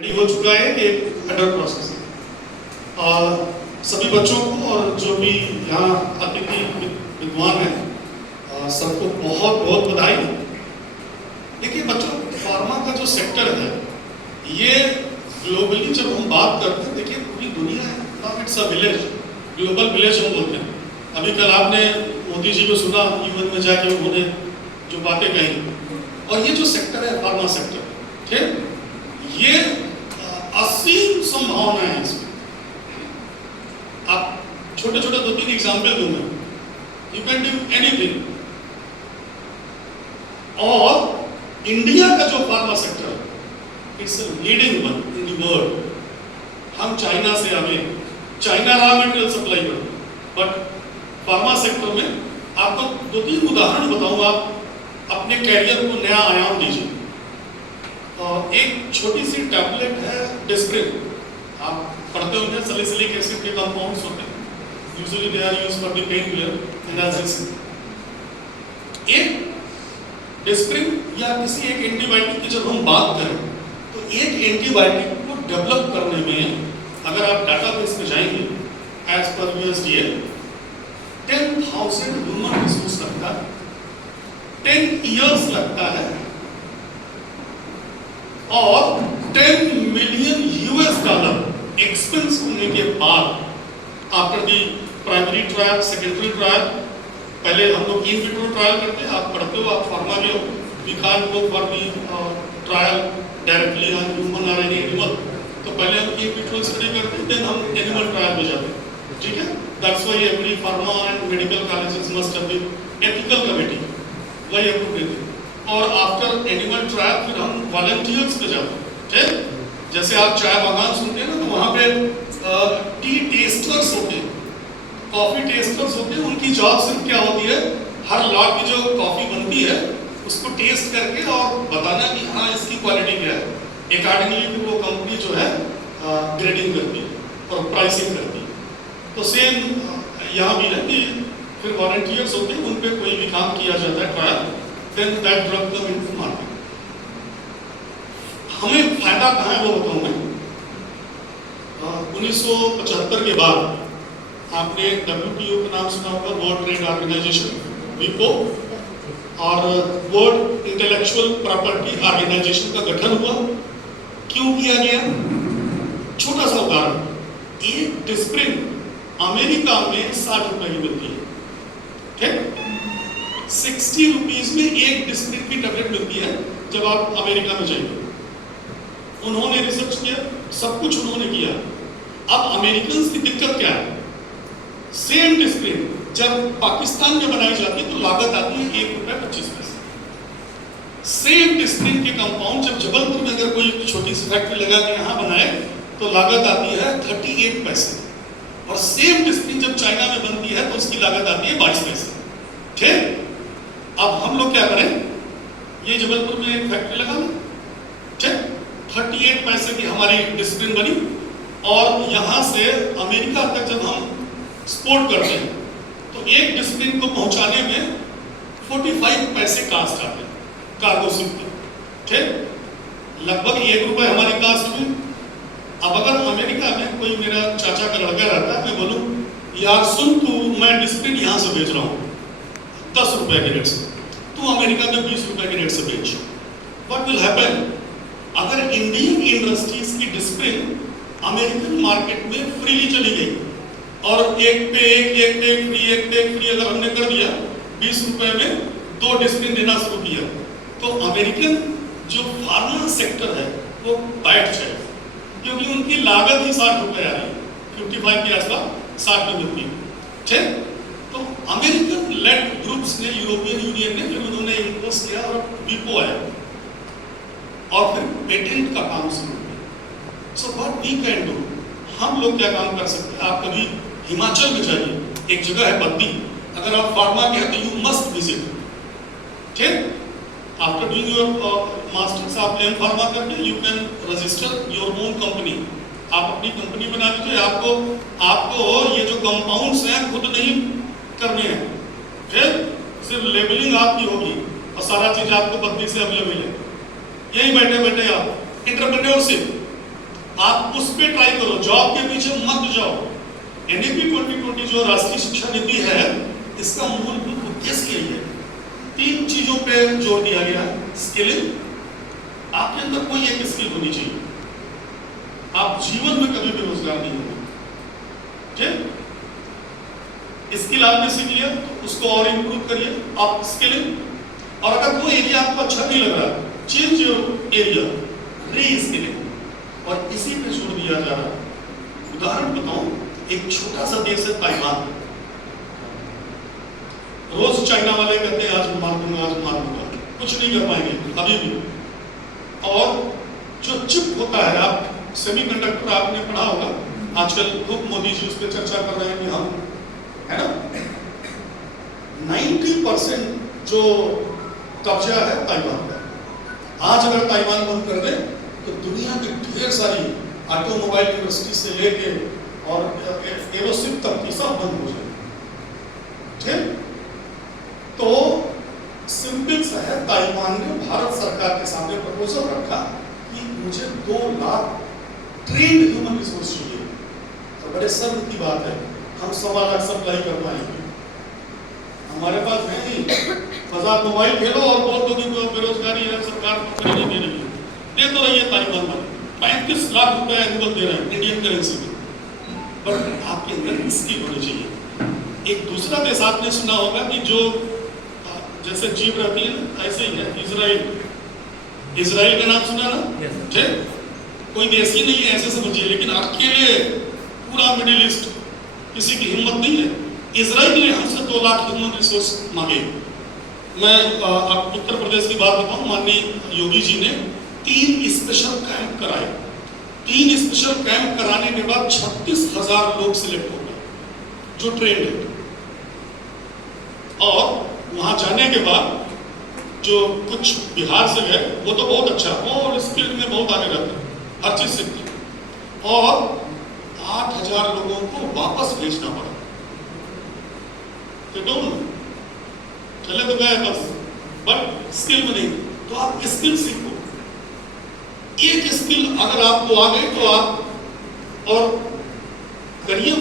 हो चुका है कि अंडर प्रोसेस सभी बच्चों को और जो भी यहाँ अतिथि विद्वान हैं सबको बहुत बहुत बधाई। देखिए बच्चों, फार्मा का जो सेक्टर है ये ग्लोबली जब हम बात करते हैं, देखिए पूरी दुनिया है ना, it's a village, global village हम बोलते हैं। अभी कल आपने मोदी जी को सुना यूएन में जाके उन्होंने जो बातें कही, और ये जो सेक्टर है फार्मा सेक्टर, ठीक, ये असीम संभावना है इसमें। आप छोटे छोटे दो तीन एग्जाम्पल दूंगा, यू कैन डू एनीथिंग। और इंडिया का जो फार्मा सेक्टर है it's leading one in the world. हम चाइना से आगे, चाइना रॉ मटेरियल सप्लाई कर, बट फार्मा सेक्टर में आपको दो तीन उदाहरण बताऊंगा, आप अपने कैरियर को नया आयाम दीजिए। एक छोटी सी टैबलेट है डिस्प्रिन, आप पढ़ते होंगे सैलिसिलिक एसिड के कंपाउंड्स होते हैं, usually they are used for the pain killer analgesic. एक डिस्प्रिन या किसी एक एंटीबायोटिक की जब हम बात करें तो एक एंटीबायोटिक को डेवलप करने में अगर आप डाटाबेस में जाएंगे as per USDA 10,000 human resource लगता है, 10 इयर्स लगता है, और 10 मिलियन यूएस डॉलर एक्सपेंस होने के बाद after the primary trial, secondary trial, पहले हम लोग इन विट्रो ट्रायल करते हैं, आप पढ़ते हो, आप फार्मा में हो, we can't go for the trial directly on human और एनी एनिमल, तो पहले हम इन विट्रो स्टडी करते हैं, देन हम एनिमल ट्रायल में जाते हैं, ठीक है। That's why every pharma and medical colleges must have the ethical committee, वही अप्रूव देते हैं। और आफ्टर एनिमल ट्रायल फिर हम वॉलंटियर्स पे जाते हैं, ठीक। जैसे आप चाय बागान सुनते हैं ना, तो वहाँ पे टी टेस्टर्स होते हैं, कॉफी टेस्टर्स होते हैं, उनकी जॉब सिर्फ क्या होती है, हर लॉट की जो कॉफी बनती है उसको टेस्ट करके और बताना कि हाँ इसकी क्वालिटी क्या है, अकॉर्डिंगली फिर वो कंपनी जो है ग्रेडिंग करती है और प्राइसिंग करती है। तो सेम यहाँ भी है कि फिर वॉलंटियर्स होते हैं, उन पर कोई भी काम किया जाता है trial, then that drug come into market। हमें फायदा कहाँ है वो बताऊं मैं। 1975 के बाद आपने WTO का नाम सुना होगा, वर्ल्ड ट्रेड ऑर्गेनाइजेशन, विपो, और वर्ल्ड इंटेलेक्चुअल प्रॉपर्टी ऑर्गेनाइजेशन का गठन हुआ। क्यों किया गया? छोटा सा उदाहरण, एक डिस्प्रिन अमेरिका में 60 रुपए की मिलती है, ठीक, 60 रुपीज में एक डिस्प्रिन की टैबलेट मिलती है जब आप अमेरिका में जाएंगे। उन्होंने रिसर्च किया, सब कुछ उन्होंने किया। अब अमेरिकन की दिक्कत क्या है, सेम डिस्प्रिन जब पाकिस्तान में बनाई जाती है तो लागत आती है ₹1.25। सेम डिस्प्रिन के कंपाउंड जब जबलपुर में अगर कोई छोटी सी फैक्ट्री लगा के यहाँ बनाए तो लागत आती है 38 पैसे, और सेम डिस्प्रिन जब चाइना में बनती है तो उसकी लागत आती है 22 पैसे, ठीक। अब हम लोग क्या करें, ये जबलपुर में एक फैक्ट्री लगा लें, ठीक, 38 पैसे की हमारी डिस्प्रिन बनी, और यहाँ से अमेरिका तक जब हम एक्सपोर्ट करते हैं तो एक डिस्प्रिन को पहुँचाने में 45 पैसे कास्ट आते हैं कार्गो शिप के, ठीक, लगभग ₹1 हमारी कास्ट हुई। अब अगर अमेरिका में कोई मेरा चाचा का लड़का रहता है, मैं बोलूँ यार सुन तू, मैं डिस्प्रिन यहाँ से भेज रहा हूँ 10 रुपए के रेट से, तू अमेरिका में 20 रुपए के रेट से बेच, व्हाट विल हैपन? अगर इंडियन इंडस्ट्रीज की डिस्प्रिन अमेरिकन मार्केट में फ्रीली चली गई और एक पे एक फ्री अगर हमने कर दिया, 20 रुपए में 2 डिस्प्रिन देना शुरू किया, तो अमेरिकन जो फार्मा सेक्टर है वो बैठ जाएगा, क्योंकि उनकी लागत ही 60 रुपए आ रही है, 55 के आसपास 60 में मिलती है, ठीक। तो अमेरिकन लेड ग्रुप्स ने, यूरोपियन यूनियन ने, फिर उन्होंने इन्वेस्ट किया और विपो आया और फिर पेटेंट का काम शुरू किया। So what we can do, हम लोग क्या काम कर सकते हैं? आप कभी हिमाचल में जाइए, एक जगह है बद्दी, अगर आप फार्मा के हैं तो यू मस्ट विजिट, ठीक। आफ्टर डूइंग योर मास्टर्स आप एम फार्मा करके you can register your own company, आप अपनी कंपनी बना लीजिए। आपको ये जो कंपाउंड्स हैं खुद नहीं करने हैं, फिर सिर्फ लेबलिंग आपकी होगी और सारा चीज आपको बद्दी से अवेलेबल है। यही बैठे बैठे आप एंटरप्रेन्योरशिप, आप उस पे ट्राई करो, जॉब के पीछे मत जाओ। एनईपी 2020 जो राष्ट्रीय शिक्षा नीति है, इसका मूलभूत उद्देश्य यही है। 3 चीजों पे जोर दिया गया है। स्किलिंग, आपके अंदर कोई एक स्किल होनी चाहिए, आप जीवन में कभी बेरोजगार नहीं होंगे। ठीक, स्किल आपने सीख लिया तो उसको और इंप्रूव करिए, आप स्किलिंग। और अगर कोई एरिया आपको अच्छा नहीं लग रहा, चेंज योर एरिया, री स्किलिंग। और इसी पे जोर दिया जा रहा है। उदाहरण बताऊं, एक छोटा सा देश है ताइवान। रोज चाइना वाले कहते हैं आज मार दूंगा, आज मार दूंगा, कुछ नहीं कर पाएंगे अभी भी। और जो चिप होता है, आप सेमीकंडक्टर आपने पढ़ा होगा, आजकल खूब मोदी जी उस पर चर्चा कर रहे हैं कि हम, है ना, 90% जो कब्जा है ताइवान का। आज अगर ताइवान बंद कर दे तो दुनिया की ढेर सारी ऑटोमोबाइल इंडस्ट्री से लेके और एरोशिप तक की सब बंद हो जाए। ठीक, तो सिंपल सा है, ताइवान ने भारत सरकार के सामने प्रपोजल रखा कि मुझे 2 लाख ट्रेंड ह्यूमन रिसोर्स चाहिए। तो बड़े शर्म की बात है, हम 1.25 लाख सप्लाई कर पाएंगे? हमारे पास है नहीं। बाजार मोबाइल खेलो और बोल दो कि बेरोजगारी है, सरकार नौकरी नहीं दे रही है। दे तो रही है ताइवान वाले, 35 लाख रुपए एनुअल दे रहे हैं इंडियन करेंसी में। बट आपके अंदर स्किल होनी चाहिए। एक दूसरा देश आपने सुना होगा कि जो जैसे जीव रहती है ना, ऐसे ही है इजराइल। इजराइल का नाम सुना ना? ठीक, कोई देश ही नहीं है ऐसे समझिए, लेकिन अकेले पूरा मिडिल ईस्ट किसी की हिम्मत नहीं है। इजराइल ने हमसे 2 लाख ह्यूमन रिसोर्स मांगे। मैं आप उत्तर प्रदेश की बात बताऊं, माननीय योगी जी ने 3 स्पेशल कैंप कराए। 3 स्पेशल कैंप कराने के बाद 36,000 लोग सिलेक्ट हो गए जो ट्रेंड है। और वहां जाने के बाद जो कुछ बिहार से गए वो तो बहुत अच्छा, और स्किल में बहुत आगे रहते हैं, हर चीज सीखते हैं। और 8,000 लोगों को वापस भेजना पड़ा। तो चले तो गए बस, बट स्किल में नहीं। तो आप स्किल सीखो। एक स्किल अगर आपको आ गई तो आप और करिए।